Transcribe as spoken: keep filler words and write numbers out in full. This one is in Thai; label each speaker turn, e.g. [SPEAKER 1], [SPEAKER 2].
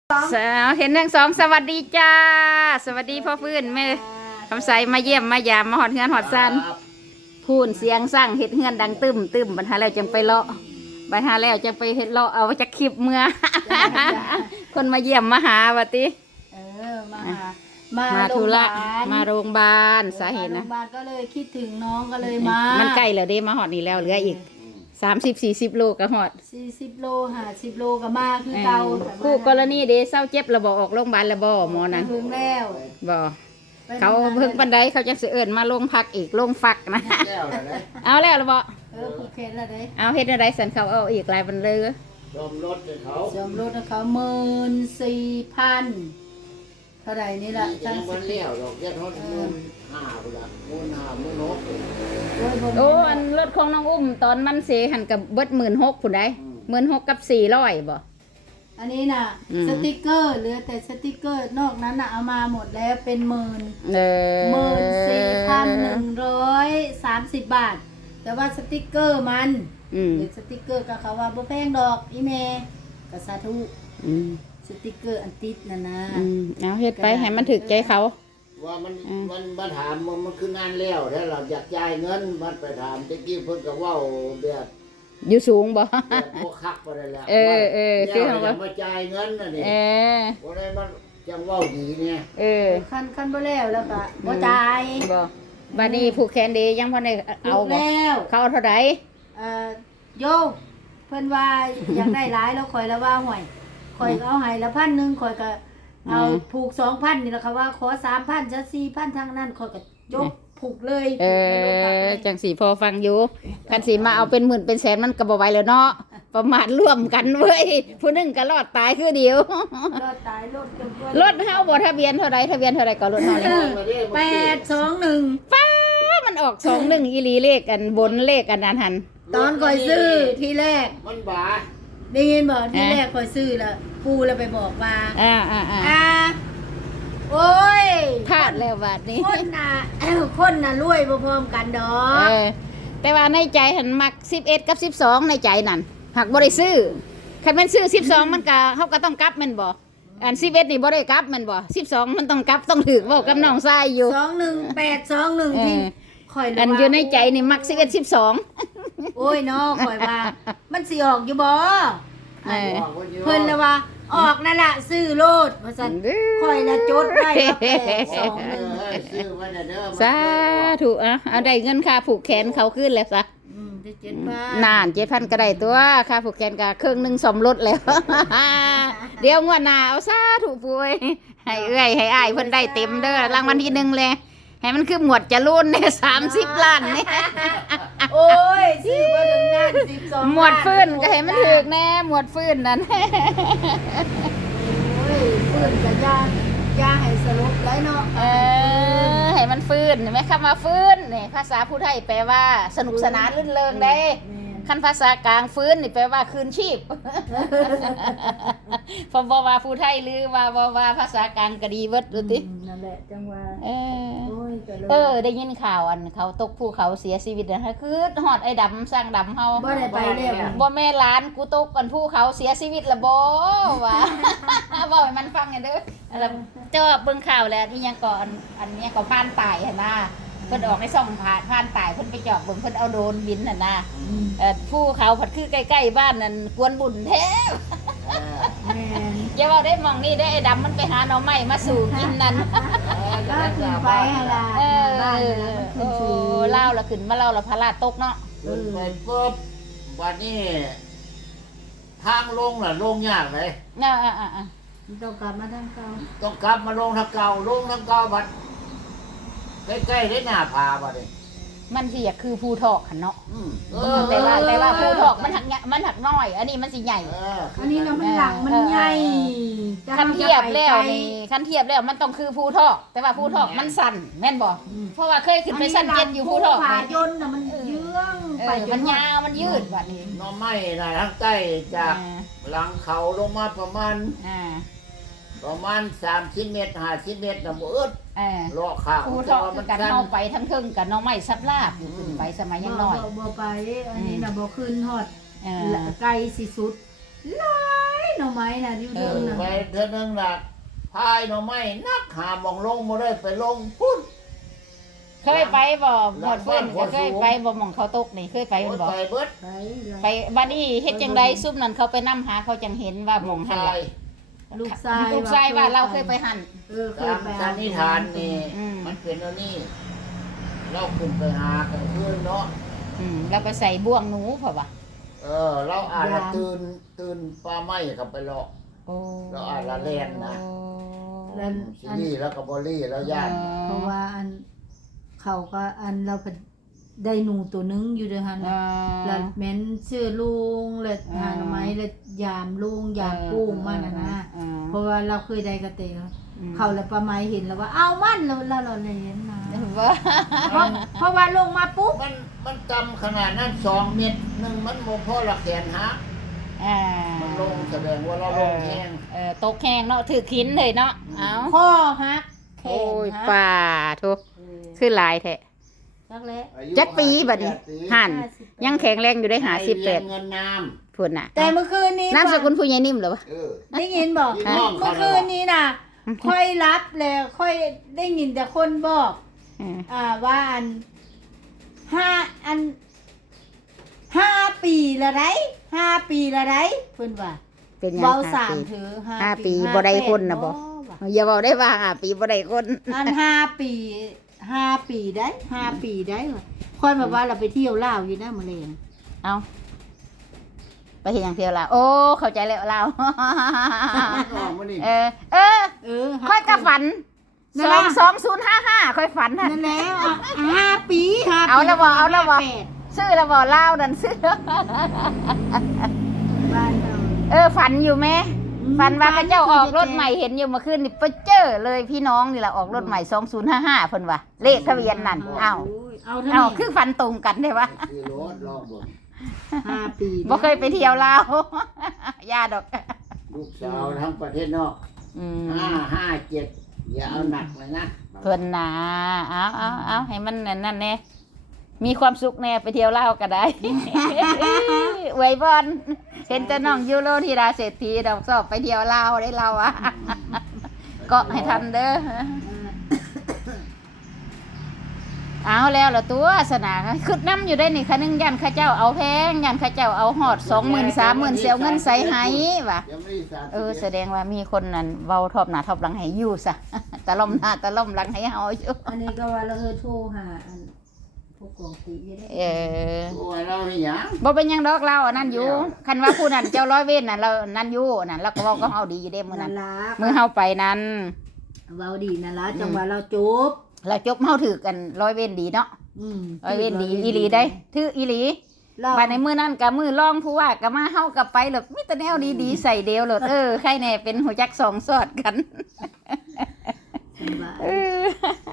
[SPEAKER 1] สาวเห็นทั้งสองสวัสดีจ้าสวัสดีพ่อฟื้นแม่คำใสมาเยี่ยมมายามมาหอดเฮือนหอดซันพูนเสียงสั่งเห็ดเฮือนดังตึมตึมบรรหาแล้วจังไปเลาะบรรหาแล้วจังไปเห็ดเลาะเอาจากคลิปเมื่อ คนมาเยี่ยมมาหาวะติ
[SPEAKER 2] เออมาหามา
[SPEAKER 1] มา
[SPEAKER 2] โร
[SPEAKER 1] ธุ
[SPEAKER 2] งพยา
[SPEAKER 1] ระ
[SPEAKER 2] บาล
[SPEAKER 1] มาโรงพยาบาลสาเหตุ
[SPEAKER 2] โร
[SPEAKER 1] นะ
[SPEAKER 2] งพยาบาลก็เลยคิดถึงน้องก็เลยมา
[SPEAKER 1] มันใกล้แล้วเด้มาหอดนี่แล้วเหลืออีกสามสิบสี่สิบโลก็หอด
[SPEAKER 2] สี่สิบโลห้าสิบโลก็มาคือเก่า
[SPEAKER 1] คู่กรณีเด้เศร้าเจ็บระบอออกโรงพยาบาลระบอหมอนั้น
[SPEAKER 2] ถึงแล้ว
[SPEAKER 1] บ่เขาเพิ่งบันไดเขาจะเสือเอิญมาลงพักอีกลงฟักนะ เอาแล้วระบอ
[SPEAKER 2] เออผูกแขนแล้วเด้
[SPEAKER 1] เอาเฮ็ดอะไรสันเขาเอาอีกหลายบันเลย
[SPEAKER 3] ยอมรถให้เขา
[SPEAKER 2] จอมรถเขาหมื่นสี่พันเท่าไหร่นี่ล่ะ
[SPEAKER 3] ยั
[SPEAKER 2] ทั้ง
[SPEAKER 3] งมันเลี้ยวหรอกยัดรถเงินห้าบุละมูลห้ามูลหก
[SPEAKER 2] โอ้ยบ่
[SPEAKER 1] โอ้อันรถของน้องอุ้มตอนมันเสียหันกับเบิดหมื่นหกผุนได้หมื่นหกกับสี่ร้อยบ่
[SPEAKER 2] อันนี้น่ะ
[SPEAKER 1] อืม
[SPEAKER 2] สติกเกอร์เหลือแต่สติกเกอร์นอกนั้นน่ะเอามาหมดแล้วเป็นหมื่น
[SPEAKER 1] เออ
[SPEAKER 2] หมื่นสี่พันหนึ่งร้อยสามสิบบาท แต่ว่าสติกเกอร์มัน
[SPEAKER 1] อืม
[SPEAKER 2] เด็กสติกเกอร์ก็เขาว่าบ่แพงดอกอีเมกับสาธุ
[SPEAKER 1] อืม
[SPEAKER 2] สติกเกอร์อันติดน่ะนะ
[SPEAKER 1] อืมเอาเฮ็ดไปให้มันถึกใจเขา
[SPEAKER 3] ว่ามัน
[SPEAKER 1] อืม
[SPEAKER 3] มันมาถามมันมันคืองานแล้วถ้าเราอยากจ่ายเงินมันไปถามตะกี้เพิ่นก็เว้าแบบ
[SPEAKER 1] อยู่สูงบ่
[SPEAKER 3] แบบพวกคักไปได้แล้ว
[SPEAKER 1] เออเออคื
[SPEAKER 3] คือ อ
[SPEAKER 1] เขาว่า
[SPEAKER 3] เขามาจ่ายเงินน่ะนี่
[SPEAKER 1] เออ
[SPEAKER 3] บ่ได้มันจังเว้าดีเนี่ย
[SPEAKER 1] เออ
[SPEAKER 2] คันคันบ่แล้วแล้วก็บ่จ่าย
[SPEAKER 1] บ่บัดนี้ผูกแขนเดยังพอได้เอา
[SPEAKER 2] ถูก
[SPEAKER 1] บ่
[SPEAKER 2] แล้ว
[SPEAKER 1] เขาเอาเท่าใด
[SPEAKER 2] เอ่อโยเพิ่นว่าอยากได้หลายแล้วข่อยแล้วว่าห่วยข่อยก็เอาให้ละพันหนึงข่อยก็เอาผูก สองพัน นี่แหละค่ะว่าขอ สามพัน จะ สี่พัน ทางนั้นข่อยก็ยกผูกเลย
[SPEAKER 1] เอ
[SPEAKER 2] ผูกในโรงพยาบาล
[SPEAKER 1] อ
[SPEAKER 2] เลย
[SPEAKER 1] จังสีพอฟังอยู่คันสีมาเอาเป็นหมื่นเป็นแสนมันก็บ่ไหวแล้วเนาะประมาทร่วมกันเว้ยผู้หนึงก็รอดตายคือเดียว
[SPEAKER 2] รอดตายรถกันตัว
[SPEAKER 1] รถเฮาบ่ทะเบียนเท่าใดทะเบียนเท่าใดก็รถเฮานี่
[SPEAKER 2] แปดสองหนึ่ง
[SPEAKER 1] ป้ามันออกสองหนึ่งอีหลีเลขกันบนเลขกันนั้นหัน
[SPEAKER 2] ตอนข่อยซื้อทีแรก
[SPEAKER 3] มันบา
[SPEAKER 2] ได้ยินบอกที
[SPEAKER 1] ฮะ
[SPEAKER 2] แรกข่อยซื้อแล้วปูแล้วไปบอกว่า
[SPEAKER 1] อ่าอ่าอ่า
[SPEAKER 2] อ่าโอ้ย
[SPEAKER 1] พลาดแล้วบาดนี้
[SPEAKER 2] คนน่ะ คนน่ะรวยบ่พร้อมกันดอ
[SPEAKER 1] เอก อแต่ว่าในใจหันมักสิบเอ็ดกับสิบสองในใจนั่นหักบ่ได้ซื้อคันแม่นซื้อสิบสองมันก็เฮาก็ต้องกลับแม่นบ่อันสิบเอ็ดนี่บ่ได้กลับแม่นบ่สิบสองมันต้องกลับต้องถูกเว้ากับน้องชายอยู่
[SPEAKER 2] สองหนึ่งแปดสองหนึ่ง
[SPEAKER 1] เออ
[SPEAKER 2] ที่ข่อยละ
[SPEAKER 1] อัน
[SPEAKER 2] ว่า
[SPEAKER 1] อยู่ในใจนี่มักสิบเอ็ดสิบสอง
[SPEAKER 2] โอ้ยน้อข่อยว่า มันสิออกอยู่บ่
[SPEAKER 1] เออ
[SPEAKER 2] เพิ่นละว่า ออกนั่นล่ะซื้อโลดว่าซั่นข่อยละจดไว้ว่าแปดสองหนึ่ง
[SPEAKER 3] เออซื้อไว้น่ะเด้อมัน
[SPEAKER 1] สาธุอ่ะเอาได้เงินค่าผูกแขนเขาขึ้นแล้วซะ
[SPEAKER 2] อืมได้เจ็ดพัน
[SPEAKER 1] นานเจ็ดพันก็ได้ตัวค่าผูกแขนก็ครึ่งหนึ่งสมรถแล้ว เดี๋ยวงวดหน้าเอาซาถูกป่วยให้เอื้อยให้อ้ายเพิ่นได้เต็มเด้อรางวัลที่หนึ่งเลยให้มันคือหมวดจะรุ่นเนี่ยสามสิบล้านเนี่ย
[SPEAKER 2] โอ้ยซื้อมาถึงนั่นสิบสอง
[SPEAKER 1] หมวดฟื้นก็ให้มันถึกแน่หมวดฟื้นนั่น
[SPEAKER 2] โอ้ยฟื้นกับยายาให้สลบได้เนาะ
[SPEAKER 1] เออให้มันฟื้นเห็นไหมคำว่าฟื้นนี่ภาษาผู้ไทยแปลว่าสนุกสนานรื่นเริงได้คันภาษากลางฟื้นนี่แปลว่าคืนชีพ พอบอกว่าผู้ไทยหรือว่าว่าว่าภาษากลางก็ดีเบิดดูติ
[SPEAKER 2] อืมนั่นแหละจังว่า
[SPEAKER 1] เออ
[SPEAKER 2] โอ้ยแต่ละ
[SPEAKER 1] เออ ได้ยินข่าวอันเขาตกภูเขาเสียชีวิตนะคือฮอดไอ้ดำสร้างดำเฮา
[SPEAKER 2] บ่ได้ไปแล้ว
[SPEAKER 1] บ่แม่ร้านกูตกกันภูเขาเสียชีวิตละบ่วะ บอกให้มันฟังหน่อยเด้อแล้วเจ้าเบิ่งข่าวแล้วนี่ยังก่อนอันเนี้ยก็ผ่านตายหั่นน่ะเพิ่นออกในช่องผ่านผ่านตายเพิ่นไปจอบเบิ่งเพิ่นเอาโดรนบินหั่นน่ะ
[SPEAKER 2] อืม
[SPEAKER 1] เอ่อภูเขาผัดคือใกล้ๆบ้านนั่นกวนบุญแท้
[SPEAKER 2] แม่น
[SPEAKER 1] อย่าว่าได้มองนี่ได้ไอ้ดำมันไปหาหน่อไม้มาสู่กินนั่น
[SPEAKER 2] ก็ขึ้นไปหั่นล่ะ
[SPEAKER 1] เออ
[SPEAKER 2] บ้านน่ะมันขึ้
[SPEAKER 1] โอ้
[SPEAKER 2] นสูง
[SPEAKER 1] เล่าละขึ้นมาเล่าละพระราชตกเนาะ
[SPEAKER 3] ขึ้นไปปุ๊บวันนี้ทางลงน่ะลงยากเลย
[SPEAKER 1] อ่าอ่าอ่า
[SPEAKER 2] ต้องกลับมาทางเก่า
[SPEAKER 3] ต้องกลับมาลงทางเก่าลงทางเก่าบัดใกล้ๆได้หน้าผาบัดนี่
[SPEAKER 1] มันสิอยากคือภูทอกหันเนาะ
[SPEAKER 3] อืมเอ
[SPEAKER 1] แต่ว่าแต่ว่าภูทอกมันหักเนี่ยมันหักน้อย อันนี้มันสิใหญ่
[SPEAKER 3] เออ
[SPEAKER 2] อันนี้น่ะมันหลังมันใหญ่แต่
[SPEAKER 1] คัน
[SPEAKER 2] รา
[SPEAKER 1] เทียบแล้ว
[SPEAKER 2] จะไปไก
[SPEAKER 1] นี่คันเทียบแล้วมันต้องคือภูทอก แต่ว่าภูทอกมันสั่นแม่นบ่เพราะว่าเคยขึ้นไปสั่นเจ็ดอยู่ภูทอก
[SPEAKER 2] ผา
[SPEAKER 1] นี่
[SPEAKER 2] ยนต์น่ะมันเยื้อง
[SPEAKER 1] เอ
[SPEAKER 2] ไป
[SPEAKER 1] อ
[SPEAKER 2] จ
[SPEAKER 1] มัน
[SPEAKER 2] หด
[SPEAKER 1] ยาวมันยืดแบบนี้
[SPEAKER 3] หน้อไม้น่ะทางใต้จากหลังเขาลงมาประมาณ
[SPEAKER 1] อ่า
[SPEAKER 3] ประมาณสามสิบเมตรห้าสิบเมตรน่ะบ่อึด
[SPEAKER 1] เออ
[SPEAKER 3] เลาะข้าง
[SPEAKER 1] ภูท
[SPEAKER 3] แต่
[SPEAKER 1] อก
[SPEAKER 3] ว่า
[SPEAKER 1] คื
[SPEAKER 3] มั
[SPEAKER 1] อน กัน
[SPEAKER 3] สั้น
[SPEAKER 1] เอาไปทั้งเทิงกับน้องไม้ซับลาบอยู่ขึ้นไปสมัยยังน้อย
[SPEAKER 2] บ่บ่ไป อันนี้น่ะบ่ขึ้นฮอด
[SPEAKER 1] เออ
[SPEAKER 2] ไกลสิสุดหลายหน่อไม้น่ะอยู่เดิมน่ะ
[SPEAKER 3] ไปเท่านึงน่ะพายหน่อไม้นักหาหมองลงบ่ได้ไปลงพุ่น
[SPEAKER 1] เคยไปบ่หมดเพื่อนก็เคยไปบ่หม่องเขาตกนี่เคยไป
[SPEAKER 3] โอ้
[SPEAKER 1] มัน
[SPEAKER 3] ย
[SPEAKER 1] บ่
[SPEAKER 3] ไปเบิด
[SPEAKER 2] ไป
[SPEAKER 1] ไปบัดนี้เฮ็ดจังไดซุ่มนั้นเขาไปนำหาเขาจังเห็นว่าหม่องหั่น
[SPEAKER 3] ชา
[SPEAKER 1] ล่ะ
[SPEAKER 3] ย
[SPEAKER 2] ลูกชาย
[SPEAKER 1] ลูกชายว่าเราเคยไปหั่น
[SPEAKER 2] เออเค
[SPEAKER 3] ตาย ม
[SPEAKER 2] ไป
[SPEAKER 3] สันนิษฐานนี่
[SPEAKER 1] อืม
[SPEAKER 3] มันเป็นอันนี้เราขึ้นไปหากลางคืนเนาะ
[SPEAKER 1] อืมแล้วไปใส่บ่วงหนูเพราะว่า
[SPEAKER 3] เออ เราอาจจะตื่นตื่นปลาไหม้กับไปเลาะ
[SPEAKER 1] โอ้
[SPEAKER 3] เราอาจละแล่นนะ
[SPEAKER 2] แล้ว
[SPEAKER 3] ซีรีส์แล้วก็บอลี่แล้วย่าน
[SPEAKER 2] เพราะว่าอันเขาก็อันเราไปได้หนูตัวนึงอยู่เด้อหั่น
[SPEAKER 1] อ่า
[SPEAKER 2] แล้วแม่นชื่อลุงแล้ว
[SPEAKER 1] อ่า
[SPEAKER 2] หาหน่อไม้แล้วยามลุงยามกุ้งมาน่ะนะ
[SPEAKER 1] อ่า
[SPEAKER 2] เพราะว่าเราเคยได้กระเตง
[SPEAKER 1] อืม
[SPEAKER 2] เขาแล้วปลาไม้เห็นแล้วว่าเอามันแล้วเราเราเลยมา
[SPEAKER 1] ว่า
[SPEAKER 2] เพราะเพราะว่าลงมาปุ๊บ
[SPEAKER 3] มันมันจำขนาดนั้นสองเมตรหนึ่งมันโมพ่อละแขนหัก
[SPEAKER 1] อ่า
[SPEAKER 3] มันลงแสดงว่าเราลงแห้ง
[SPEAKER 1] เออตกแห้งเนาะถือขินเลยเนาะเอ้า
[SPEAKER 2] ข้อหักแข
[SPEAKER 1] โอ้
[SPEAKER 2] น
[SPEAKER 1] ย
[SPEAKER 2] หัก
[SPEAKER 1] ป่าทุก
[SPEAKER 2] เออ
[SPEAKER 1] คือหลายแท้
[SPEAKER 2] จักแล้ว
[SPEAKER 3] อายุ
[SPEAKER 1] จักปีบัดนี้
[SPEAKER 3] ห้าสิบแปดปี
[SPEAKER 1] หั่นยังแข็งแรงอยู่ได้หาสิบแปด
[SPEAKER 3] เงินน้
[SPEAKER 1] พุ่นน่ะ
[SPEAKER 2] แต่เมื่อคืนนี้
[SPEAKER 1] นามสกุลผู้ใหญ่นิ่มเหรอวะ
[SPEAKER 3] ำเออ
[SPEAKER 2] ได้ยินบอก
[SPEAKER 3] พี่น้องเขา
[SPEAKER 2] เมื่อคืนนี้น่ะ ค่อยรับแล้วค่อยได้ยินแต่คนบอก
[SPEAKER 1] เออ
[SPEAKER 2] อ่าว่าอันห้าอันห้าปีละไรห้าปีละไรเพิ่นว่า
[SPEAKER 1] เป็นยัง
[SPEAKER 2] เว้า
[SPEAKER 1] ห้า
[SPEAKER 2] สาม
[SPEAKER 1] ปี
[SPEAKER 2] ถือ
[SPEAKER 1] ห้าปีบ่ได้คนน่ะบ่
[SPEAKER 2] ว่ะ
[SPEAKER 1] อย่าบอกได้ว่าห้าปีบ่ได้คน
[SPEAKER 2] อันห้าปีห้าปีได้ห้าปีได้ว่ะค่อยมาว่าเราไปเที่ยวลาวอยู่นะมะเร็ง
[SPEAKER 1] เอาไปเห็นอย่างเดียวละโอ้เข้าใจแล้วเรา
[SPEAKER 3] ออกมานี่
[SPEAKER 1] เออ เออ
[SPEAKER 2] เออ
[SPEAKER 1] ค่อยกระฝัน
[SPEAKER 2] นั่
[SPEAKER 1] ส
[SPEAKER 2] น
[SPEAKER 1] อ
[SPEAKER 2] ล่ะ
[SPEAKER 1] งสองศูนย์ห้าห้าค่อยฝันน่ะ
[SPEAKER 2] นั่นแล้วอ่ะห้าปีห้าปี
[SPEAKER 1] เอาแล้วบ่เอาแล้วบ่
[SPEAKER 2] ห้แปด
[SPEAKER 1] ซื้อแล้วบ่เล่านั่นซื้อ
[SPEAKER 2] บ้านเรา
[SPEAKER 1] เออฝันอยู่ไหม
[SPEAKER 2] อืม
[SPEAKER 1] ฝันว่าเขาเจ้าออกรถ
[SPEAKER 2] ฝัน
[SPEAKER 1] ใหม่เห็นอยู่เมื่อคืนนี่ไปเจอเลยพี่น้องนี่แหละออกรถใหม่สองศูนย์ห้าห้าเพิ่นว่าเลขทะเบียนนั่นเอ้า
[SPEAKER 2] โยเอาเท่า
[SPEAKER 1] เอ้า
[SPEAKER 2] นี้
[SPEAKER 1] คือฝันตรงกันได้วะ
[SPEAKER 3] คือรถลองบ่
[SPEAKER 2] ห้าปี
[SPEAKER 1] บ่เคยไปเที่ยวลาว ยาดอก
[SPEAKER 3] ลูกสาวทั้งประเทศนอก
[SPEAKER 1] อืม
[SPEAKER 3] ห้าห้าเจ็ดอย่าเอาหนักเลยนะ
[SPEAKER 1] เพิ่นนะเอาเอาเอาให้มันนั่นนั่นแน่มีความสุขแน่ไปเที่ยวลาวก็ได้ อวยบอลเห็นแต่น้องยูโรธีราเศรษฐีดอกสอบไปเที่ยวลาวได้เราอะ เก็ให้ทันเด้อเอาแล้วละตัวสนาคึดน้ำอยู่ได้นี่คะนึงยันข้าเจ้าเอาแพงยันข้าเจ้าเอาหอดสองหมื่นสามหมื่นเสียวเงินใส่ให้ว่ะ
[SPEAKER 3] ยังไม่ได้สามสิบ
[SPEAKER 1] เออแสดงว่ามีคนนั่นเว้าทอบหน้าทอบหลังให้อยู่ซะ ตะล่อมหน้าตะล่อมหลังให้เฮาอยู่
[SPEAKER 2] อันนี้ก็ว่าเราเออโทรหาอันพวกกองตีอยู่ได้
[SPEAKER 1] เออ
[SPEAKER 3] โอ้ยเราให้หยัง
[SPEAKER 1] บ่เป็นหยังดอกเราอันนั้นอยู่คันว่าผู้นั้นเจ้าร้อยเวรน่ะเรานั่นอยู่นั่นเราก็เว้าก็เฮาดีอยู่เด้มื้อ
[SPEAKER 2] นั่
[SPEAKER 1] นั้น
[SPEAKER 2] นล่ะ
[SPEAKER 1] มื้อเฮาไปนั้น
[SPEAKER 2] เว้าดีนั่นล่ะจังหวะเราจบ
[SPEAKER 1] เราจบเฮาถือกันร้อยเวรดีเนาะ
[SPEAKER 2] อืม
[SPEAKER 1] ร้อยเวรดีอีหลีได้ถืออีหลี
[SPEAKER 2] เรา
[SPEAKER 1] ไปในมื้อนั้นก็มื้อรองผู้ว่าก็มาเฮาก็ไปแล้วมีแต่แนวดีๆใส่เดียวเลยเออใครแน่เป็นหัวจักสองสอดกัน
[SPEAKER 2] ว่า
[SPEAKER 1] เออ